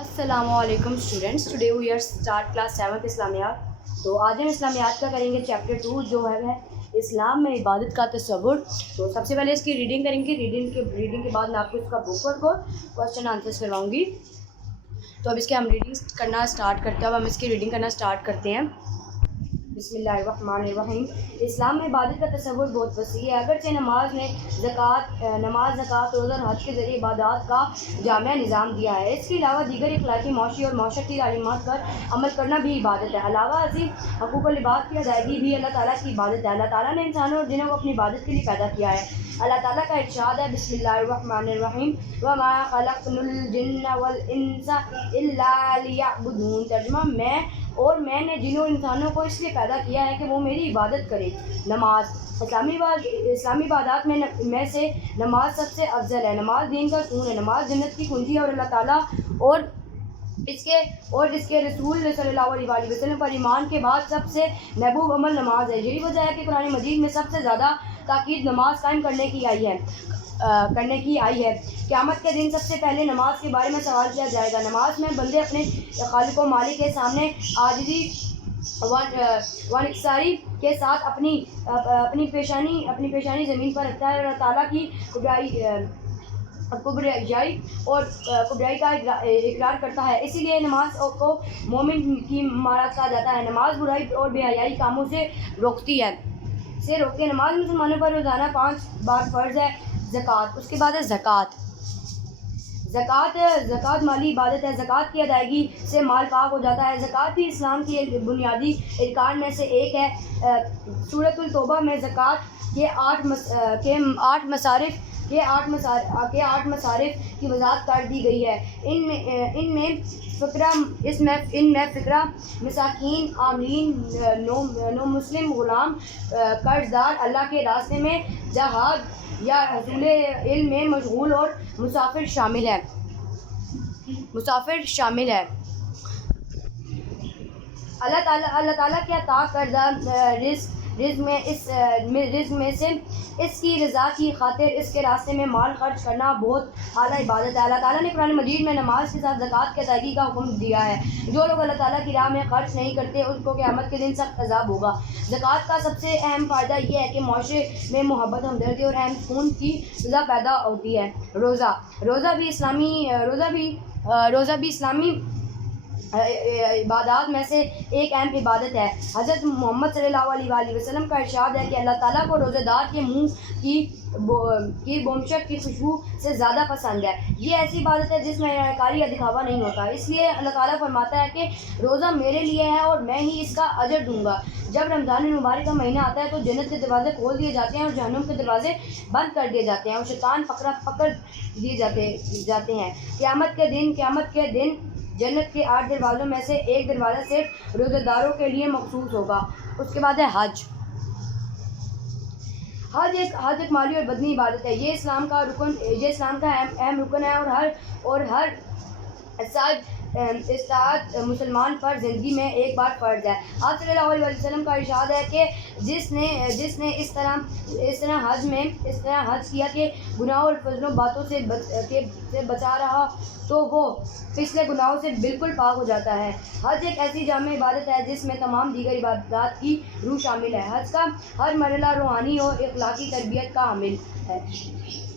السلام علیکم students, today we are start class 7 اسلامیات۔ تو آج ہم اسلامیات کا کریں گے چیپٹر 2 جو ہے اسلام میں عبادت کا تصور۔ تو سب سے پہلے اس کی ریڈنگ کریں گے، ریڈنگ کے بعد میں آپ کو اس کا بک ورک اور کوشچن آنسرس کرواؤں گی۔ تو اب اس کے ہم ریڈنگ کرنا اسٹارٹ کرتے ہیں، اب ہم اس کی ریڈنگ کرنا اسٹارٹ کرتے ہیں۔ بسم اللہ الرحمن الرحیم۔ اسلام میں عبادت کا تصور بہت وسیع ہے، اگرچہ نماز، زکوٰۃ، روزہ اور حج کے ذریعے عبادات کا جامع نظام دیا ہے۔ اس کے علاوہ دیگر اخلاقی، معاشی اور معاشرتی تعلیمات پر عمل کرنا بھی عبادت ہے۔ علاوہ ازیں حقوق العباد کی ادائیگی بھی اللہ تعالیٰ کی عبادت ہے۔ اللہ تعالیٰ نے انسانوں اور جنوں کو اپنی عبادت کے لیے پیدا کیا ہے۔ اللہ تعالیٰ کا ارشاد ہے، بسم اللہ الرحمن الرحیم، وَمَا خَلَقْتُ الْجِنَّ وَالْإِنسَ إِلَّا لِيَعْبُدُونِ۔ ترجمہ، میں نے جنوں انسانوں کو اس لیے پیدا کیا ہے کہ وہ میری عبادت کرے۔ نماز اسلامی عبادات میں سے نماز سب سے افضل ہے۔ نماز دین کا ستون ہے، نماز جنت کی کنجی ہے اور اللہ تعالیٰ اور اس کے رسول صلی اللہ علیہ وسلم پر ایمان کے بعد سب سے محبوب عمل نماز ہے۔ یہی وجہ ہے کہ قرآن مجید میں سب سے زیادہ تاکید نماز قائم کرنے کی آئی ہے۔ قیامت کے دن سب سے پہلے نماز کے بارے میں سوال کیا جائے گا۔ نماز میں بندے اپنے خالق و مالک کے سامنے عاجزی و انکساری کے ساتھ اپنی پیشانی زمین پر رکھتا ہے اور اللہ تعالیٰ کی کبریائی کا اقرار کرتا ہے۔ اسی لیے نماز کو مومن کی مہارت کہا جاتا ہے۔ نماز برائی اور بے حیائی کاموں سے روکتی ہے۔ نماز مسلمانوں پر روزانہ 5 بار فرض ہے۔ زکوٰۃ، اس کے بعد ہے زکوٰۃ مالی عبادت ہے۔ زکوٰۃ کی ادائیگی سے مال پاک ہو جاتا ہے۔ زکوٰۃ بھی اسلام کی ایک بنیادی ارکان میں سے ایک ہے۔ سورۃ التوبہ میں زکوٰۃ کے 8 مصارف کی وضاحت کر دی گئی ہے۔ ان میں فقراء، مساکین، عاملین، نو مسلم، غلام، قرض دار، اللہ کے راستے میں جہاد یا حصول علم میں مشغول اور مسافر شامل ہے۔ اللہ تعالیٰ کے عطا کردہ رزق میں سے اس کی رضا کی خاطر اس کے راستے میں مال خرچ کرنا بہت اعلیٰ عبادت ہے۔ اللہ تعالیٰ نے قرآن مجید میں نماز کے ساتھ زکوٰۃ کی ادائیگی کا حکم دیا ہے۔ جو لوگ اللہ تعالیٰ کی راہ میں خرچ نہیں کرتے ان کو قیامت کے دن سخت عذاب ہوگا۔ زکوٰۃ کا سب سے اہم فائدہ یہ ہے کہ معاشرے میں محبت، ہمدردی اور ہم خون کی فضا پیدا ہوتی ہے۔ روزہ بھی اسلامی عبادات میں سے ایک اہم عبادت ہے۔ حضرت محمد صلی اللہ علیہ وسلم کا ارشاد ہے کہ اللہ تعالیٰ کو روزہ دار کے منہ کی بومشک کی خوشبو سے زیادہ پسند ہے۔ یہ ایسی عبادت ہے جس میں کاری یا دکھاوا نہیں ہوتا۔ اس لیے اللہ تعالیٰ فرماتا ہے کہ روزہ میرے لیے ہے اور میں ہی اس کا اجر دوں گا۔ جب رمضان المبارک کا مہینہ آتا ہے تو جنت کے دروازے کھول دیے جاتے ہیں اور جہنم کے دروازے بند کر دیے جاتے ہیں اور شیطان پکڑ دیے جاتے ہیں۔ قیامت کے دن جنت کے 8 دروازوں میں سے ایک دروازہ صرف روزہ داروں کے لیے مخصوص ہوگا۔ اس کے بعد ہے حج ایک مالی اور بدنی عبادت ہے۔ یہ اسلام کا اہم رکن ہے اور ہر استطاعت مسلمان پر زندگی میں ایک بار فرض ہے۔ آپ صلی اللہ علیہ وسلم کا ارشاد ہے کہ جس نے اس طرح حج کیا کہ گناہوں اور فضلوں باتوں سے بچا رہا تو وہ پچھلے گناہوں سے بالکل پاک ہو جاتا ہے۔ حج ایک ایسی جامع عبادت ہے جس میں تمام دیگر عبادات کی روح شامل ہے۔ حج کا ہر مرحلہ روحانی اور اخلاقی تربیت کا حامل ہے۔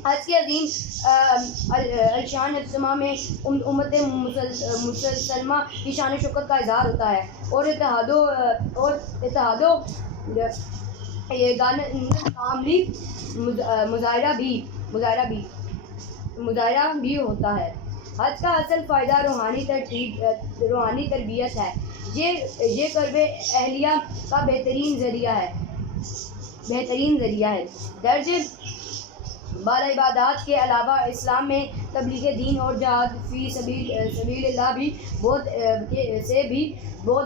حج کے عظیم الشان اجتماع میں امت مسلمہ کی شان و شوکت کا اظہار ہوتا ہے اور اتحاد و تعاملی مظاہرہ بھی ہوتا ہے۔ حج کا اصل فائدہ روحانی تربیت ہے۔ یہ قرب اہلیہ کا بہترین ذریعہ ہے۔ درجہ بالا عبادات کے علاوہ اسلام میں تبلیغ دین اور جہاد فی سبیل اللہ بھی بہت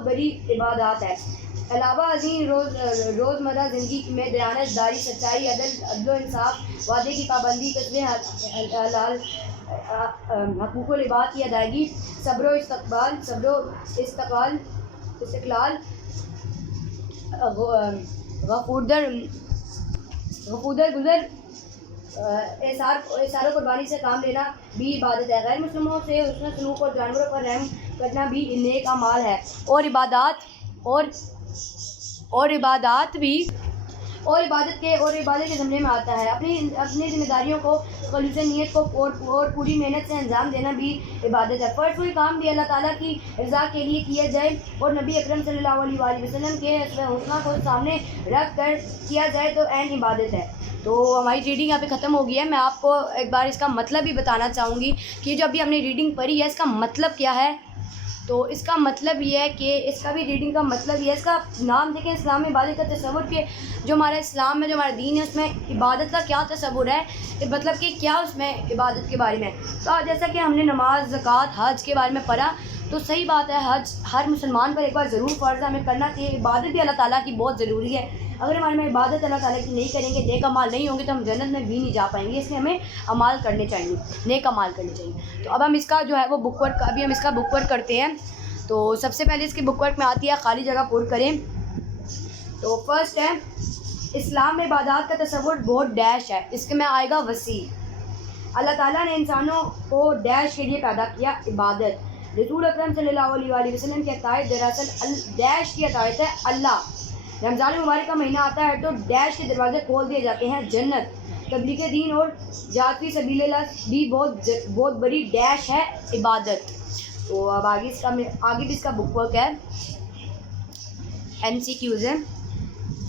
بڑی عبادات ہے۔ علاوہ ازیں روزمرہ زندگی میں دیانت داری، سچائی، عدل و انصاف، وعدے کی پابندی، قصب حلال، حقوق العباد کی ادائیگی، صبر و استقلال، غفور درگزر احسار و قربانی سے کام لینا بھی عبادت ہے. غیر مسلموں سے حسن سلوک اور جانوروں پر رحم کرنا بھی نیک اعمال ہے. اور عبادت کے زمرے میں آتا ہے. اپنی ذمہ داریوں کو خلوص نیت کو اور پوری محنت سے انجام دینا بھی عبادت ہے. فرض کوئی کام بھی اللہ تعالیٰ کی رضا کے لیے کیا جائے اور نبی اکرم صلی اللہ علیہ وآلہ وسلم کے حسنہ کو سامنے رکھ کر کیا جائے تو عین عبادت ہے. تو ہماری ریڈنگ یہاں پہ ختم ہو گئی ہے. میں آپ کو ایک بار اس کا مطلب بھی بتانا چاہوں گی کہ جو ابھی ہم نے ریڈنگ پڑھی ہے اس کا مطلب کیا ہے. تو اس کا مطلب یہ ہے کہ اس کا بھی ریڈنگ کا مطلب یہ ہے. اس کا نام دیکھیں اسلام میں عبادت کا تصور، کہ جو ہمارا اسلام میں جو ہمارا دین ہے اس میں عبادت کا کیا تصور ہے، مطلب کہ کیا اس میں عبادت کے بارے میں. تو جیسا کہ ہم نے نماز، زکوٰۃ، حج کے بارے میں پڑھا، تو صحیح بات ہے حج ہر مسلمان پر ایک بار ضرور فرض ہے، ہمیں کرنا چاہیے. عبادت بھی اللہ تعالیٰ کی بہت ضروری ہے. اگر ہمارے میں عبادت اللہ تعالیٰ کی نہیں کریں گے، نیک اعمال نہیں ہوں گے، تو ہم جنت میں بھی نہیں جا پائیں گے. اس لیے ہمیں اعمال کرنے چاہیے، نیک اعمال کرنے چاہیے. تو اب ہم اس کا جو ہے وہ بک ورک، ابھی ہم اس کا بک ورک کرتے ہیں. تو سب سے پہلے اس کی بک ورک میں آتی ہے خالی جگہ پر کریں. تو فرسٹ ہے اسلام میں عبادات کا تصور بہت ڈیش ہے. اس کے میں آئے گا وسیع. اللہ تعالیٰ نے انسانوں کو ڈیش کے لیے پیدا کیا، عبادت. رسول اکرم صلی اللہ علیہ وآلہ وسلم کی عطایت دراصل ڈیش کی عطایت ہے اللہ. رمضان مبارک کا مہینہ آتا ہے تو ڈیش کے دروازے کھول دیے جاتے ہیں، جنت. تبلیغ دین اور جہاد فی سبیل اللہ بھی بہت بڑی ڈیش ہے، عبادت. تو اب آگے بھی اس کا بک ورک ہے، MCQs ہے.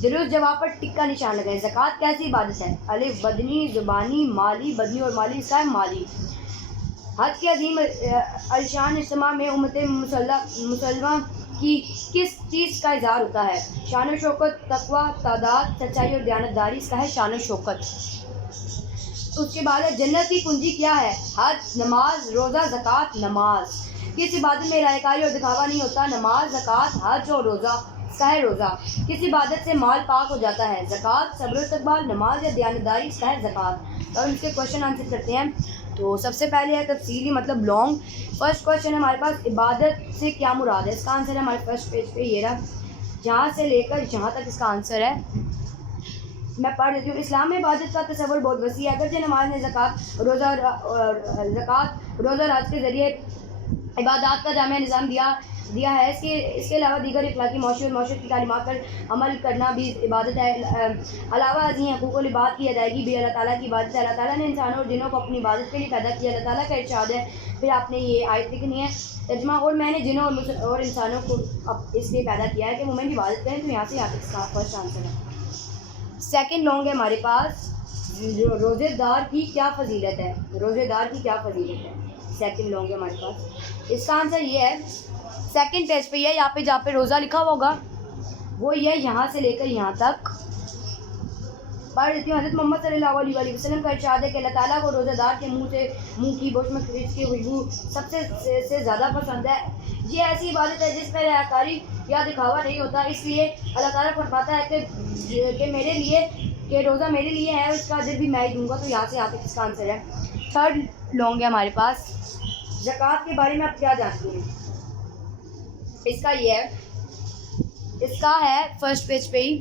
درست جواب پر ٹک کا نشان لگائیں. زکوٰۃ کیسی عبادت ہے؟ الف بدنی، زبانی، مالی. بدنی اور مالی اس کا ہے مالی. حج کے عظیم الشان اجتماع میں امت مسلمہ کی کس چیز کا اظہار ہوتا ہے؟ شان و شوکت، تقویٰ، تعداد، سچائی اور دیانتداری اس کا ہے شان و شوکت. اس کے بعد جنت کی کنجی کیا ہے؟ حج، نماز، روزہ، زکوٰۃ. نماز. کس عبادت میں رائے کاری اور دکھاوا نہیں ہوتا؟ نماز، زکوٰۃ، حج اور روزہ اس کا ہے روزہ. کس عبادت سے مال پاک ہو جاتا ہے؟ زکوٰۃ، صبر و استقبال، نماز یا دیانتداری اس کا ہے زکوٰۃ. اور اس کے کوشچن آنسر کرتے ہیں. تو سب سے پہلے ہے تفصیلی مطلب لانگ. فرسٹ کوشچن ہے ہمارے پاس عبادت سے کیا مراد ہے؟ اس کا آنسر ہے ہمارے فرسٹ پیج پہ یہ رہا، جہاں سے لے کر جہاں تک اس کا آنسر ہے. میں پڑھ دیتی ہوں. اسلام میں عبادت کا تصور بہت وسیع ہے. اگرچہ نماز نے زکوٰۃ، روزہ اور حج کے ذریعے عبادات کا جامع نظام دیا ہے، اس کے علاوہ دیگر اخلاقی، معاشی اور معاشرت کی تعلیمات پر عمل کرنا بھی عبادت ہے. علاوہ ازیں حقوق العباد کی ادائیگی بھی اللہ تعالیٰ کی عبادت ہے. اللہ تعالیٰ نے انسانوں اور جنوں کو اپنی عبادت کے لیے پیدا کیا. اللہ تعالیٰ کا ارشاد ہے، پھر آپ نے یہ آیت لکھنی ہے ترجمہ، اور میں نے جنوں اور انسانوں کو اس لیے پیدا کیا ہے کہ مومن عبادت کریں. تو یہاں سے یہاں تک اس کا فرسٹ آنسر ہے. سیکنڈ لانگ ہے ہمارے پاس، روزے دار کی کیا فضیلت ہے؟ روزے دار کی کیا فضیلت ہے؟ سیکنڈ لانگ ہے ہمارے پاس. اس کا آنسر یہ ہے، سیکنڈ پیج پہ یہ یہاں پہ جہاں پہ روزہ لکھا ہوا ہوگا وہ یہ یہاں سے لے کر یہاں تک پڑھ دیتی ہوں. حضرت محمد صلی اللہ علیہ وآلہ وسلم کا ارشاد ہے کہ اللہ تعالیٰ کو روزہ دار کے منہ کی بوش میں خرید کی خوشبو سب سے زیادہ پسند ہے. یہ ایسی عبادت ہے جس میں ریاکاری یا دکھاوا نہیں ہوتا. اس لیے اللہ تعالیٰ فرماتا ہے کہ میرے لیے، کہ روزہ میرے لیے ہے، اس کا اجر بھی میں ہی دوں گا. تو یہاں سے یہاں تک اس کا آنسر ہے. تھرڈ لانگ ہے ہمارے پاس، زکوٰۃ کے بارے میں آپ کیا جانتے ہیں؟ اس کا یہ ہے، اس کا ہے فرسٹ پیج پہ ہی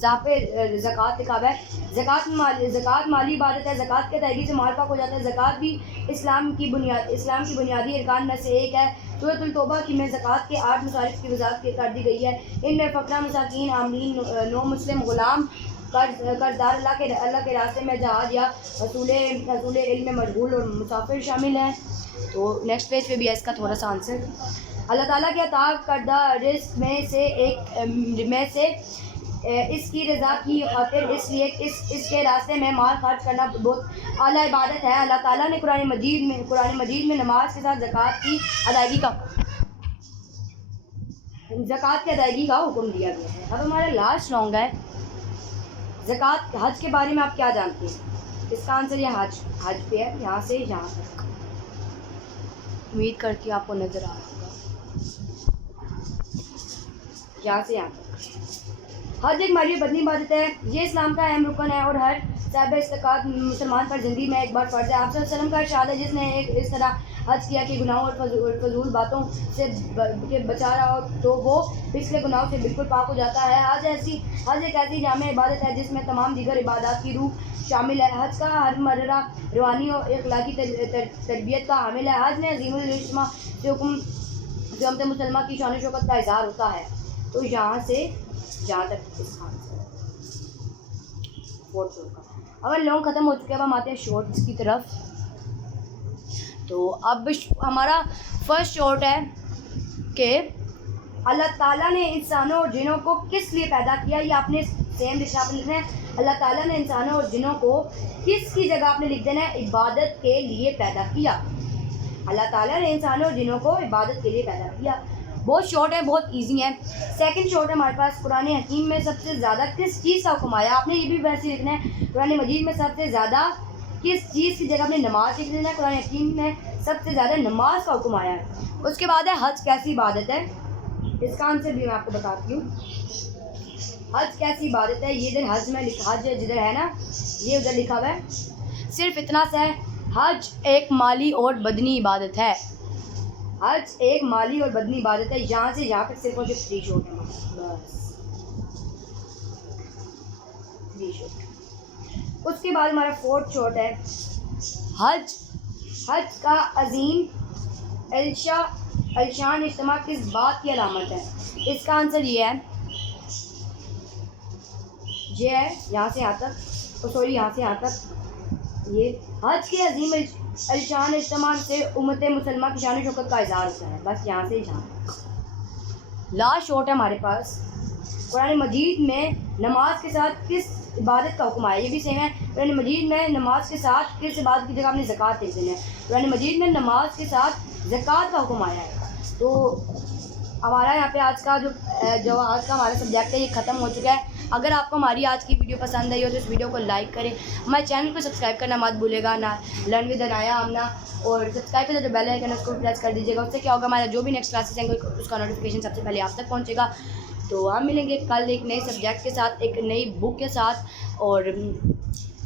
جہاں پہ زکوٰۃ لکھا ہوا ہے. زکوٰۃ مالی عبادت ہے. زکوٰۃ کی ادائیگی سے مال پاک ہو جاتا ہے. زکوٰۃ بھی اسلام کی بنیادی ارکان میں سے ایک ہے. سورۃ التوبہ میں زکوٰۃ کے 8 مصارف کی وضاحت کر دی گئی ہے. ان میں فقراء، مساکین، عاملین، نو مسلم، غلام، قرضدار، اللہ کے راستے میں جہاد یا حصول علم میں مشغول اور مسافر شامل ہیں. تو نیکسٹ پیج پہ بھی ہے اس کا تھوڑا سا آنسر. اللہ تعالیٰ کے عطا کردہ رزق میں سے اس کی رضا کی خاطر، اس لیے اس کے راستے میں مال خرچ کرنا بہت اعلیٰ عبادت ہے. اللہ تعالیٰ نے قرآن مجید میں نماز کے ساتھ زکوٰۃ کی ادائیگی کا حکم دیا گیا ہے. اب ہمارا لاسٹ لانگ ہے زکوٰۃ. حج کے بارے میں آپ کیا جانتے ہیں؟ اس کا آنسر یہ حج پہ ہے، یہاں سے یہاں تک. امید کرتی ہوں آپ کو نظر آ رہا ہوگا یہاں سے یہاں تک. حج ایک مالی بدنی عبادت ہے. یہ اسلام کا اہم رکن ہے اور ہر صاحب استطاعت مسلمان پر زندگی میں ایک بار فرض ہے. آپ صلی اللہ علیہ وسلم کا ارشاد ہے، جس نے اس طرح حج کیا کہ گناہوں اور فضول باتوں سے بچا رہا ہو تو وہ پچھلے گناہوں سے بالکل پاک ہو جاتا ہے۔ حج ایک ایسی جامع عبادت ہے جس میں تمام دیگر عبادات کی روح شامل ہے۔ حج کا ہر مرحلہ روحانی اور اخلاقی تربیت کا حامل ہے۔ حج میں عظیم الاجتماع سے امت مسلمہ کی شان و شوکت کا اظہار ہوتا ہے۔ تو یہاں تک اس خان سے اگر لانگ ختم ہو چکے اب ہم آتے ہیں شارٹس کی طرف۔ تو اب ہمارا فرسٹ شارٹ ہے کہ اللہ تعالیٰ نے انسانوں اور جنوں کو کس لیے پیدا کیا۔ یہ آپ نے سیم لکھنا ہے۔ اللہ تعالیٰ نے انسانوں اور جنوں کو کس کی جگہ آپ نے لکھ دینا ہے عبادت کے لیے پیدا کیا۔ اللہ تعالیٰ نے انسانوں اور جنوں کو عبادت کے لیے پیدا کیا۔ بہت شارٹ ہے، بہت ایزی ہے۔ سیکنڈ شارٹ ہے ہمارے پاس، قرآن حکیم میں سب سے زیادہ کس چیز کا حکم آیا۔ آپ نے یہ بھی ویسے ہی لکھنا ہے، قرآن مجید میں سب سے زیادہ کس چیز کی جگہ آپ نے نماز لکھ دینا ہے۔ قرآن حکیم میں سب سے زیادہ نماز کا حکم آیا ہے۔ اس کے بعد ہے حج کیسی عبادت ہے۔ اس کا آنسر بھی میں آپ کو بتاتی ہوں۔ حج کیسی عبادت ہے، یہ ادھر حج میں حج جدھر ہے نا، یہ ادھر لکھا ہوا ہے، صرف اتنا سا ہے۔ حج ایک مالی اور بدنی عبادت ہے۔ حج ایک مالی اور بدنی عبادت ہے۔ یہاں سے یہاں تک صرف اور صرف 3 شارٹ ہے، بس 3 شارٹ۔ اس کے بعد ہمارا 4تھ شارٹ ہے حج کا عظیم الشان اجتماع کس بات کی علامت ہے۔ اس کا آنسر یہ ہے یہاں سے یہاں تک یہ حج کے عظیم الشان اجتماع سے امت مسلمہ کی شان و شوکت کا اظہار ہوتا ہے، بس یہاں سے یہاں تک۔ لاسٹ شارٹ ہے ہمارے پاس، قرآن مجید میں نماز کے ساتھ کس عبادت کا حکم آیا۔ یہ بھی سیم ہے، قرآن مجید میں نماز کے ساتھ کس عبادت کی جگہ آپ نے زکوٰۃ لکھ دینا ہے۔ قرآن مجید میں نماز کے ساتھ زکوٰۃ کا حکم آیا ہے۔ تو ہمارا یہاں پہ آج کا جو آج کا ہمارا سبجیکٹ ہے یہ ختم ہو چکا ہے۔ اگر آپ کو ہماری آج کی ویڈیو پسند آئی ہو تو اس ویڈیو کو لائک کریں، ہمارے چینل کو سبسکرائب کرنا مت بھولے گا، نہ لرن ود عنایا آمنا، اور سبسکرائب کرتے جو بیل آئیکن ہے اس کو پریس کر دیجیے گا۔ اس سے کیا ہوگا، ہمارا جو بھی نیکسٹ کلاسز ہیں اس کا نوٹیفیکیشن سب سے پہلے آپ تک پہنچے گا۔ تو ہم ملیں گے کل ایک نئے سبجیکٹ کے ساتھ، ایک نئی بک کے ساتھ، اور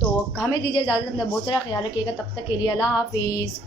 تو ہمیں دیجیے اجازت، اپنا بہت سارا خیال رکھیے گا۔ تب تک کے لیے اللہ حافظ۔